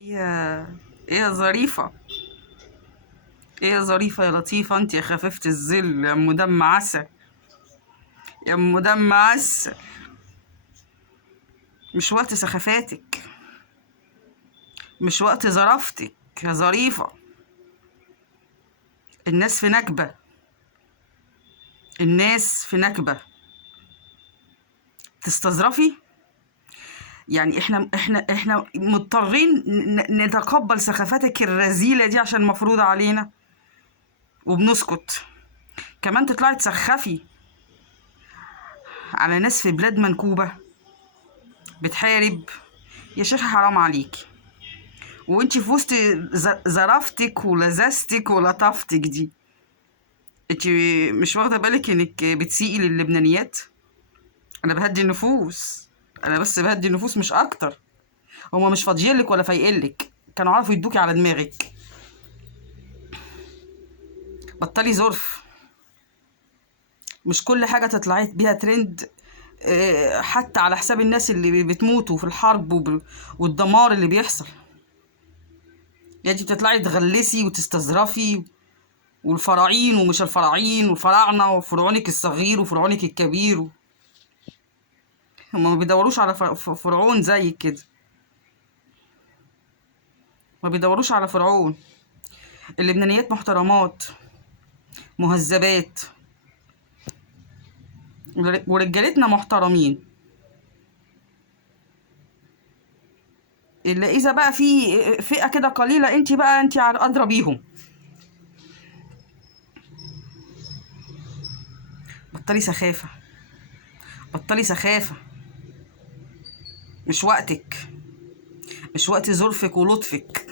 يا ايه يا ظريفة، ايه يا ظريفة يا لطيفة، انت يا خفيفة الظل يا ام دم عسل، يا ام دم عسل. مش وقت سخافاتك، مش وقت ظرافتك يا ظريفة. الناس في نكبة، الناس في نكبة. تستظرفي؟ يعني احنا مضطرين نتقبل سخافتك الرذيلة دي عشان مفروضة علينا وبنسكت. كمان تطلعي تسخفي على ناس في بلاد منكوبة بتحارب. يا شيخة حرام عليكي، وانتي في وسط زرافتك ولذاذتك ولطافتك دي، انتي مش واخدة بالك انك بتسيئي للبنانيات؟ انا بهدي النفوس، انا بس بهدي النفوس مش اكتر. هما مش فاضيينلك ولا فايقلك، كانوا عارفوا يدوكي على دماغك. بطلي ظرف، مش كل حاجة تطلعي بيها ترند. حتى على حساب الناس اللي بتموتوا في الحرب والدمار اللي بيحصل. يعني انتي بتطلعي تغلسي وتستظرفي، والفراعين ومش الفراعين والفراعنة وفرعونك الصغير وفرعونك الكبير. هما ما بيدوروش على فرعون زي كده، ما بيدوروش على فرعون. اللبنانيات محترمات مهذبات، ورجالتنا محترمين. إلا إذا بقى في فئة كده قليلة، انت بقى انت أدرى بيهم. بطلي سخافة، بطلي سخافة. مش وقتك، مش وقت ظرفك ولطفك.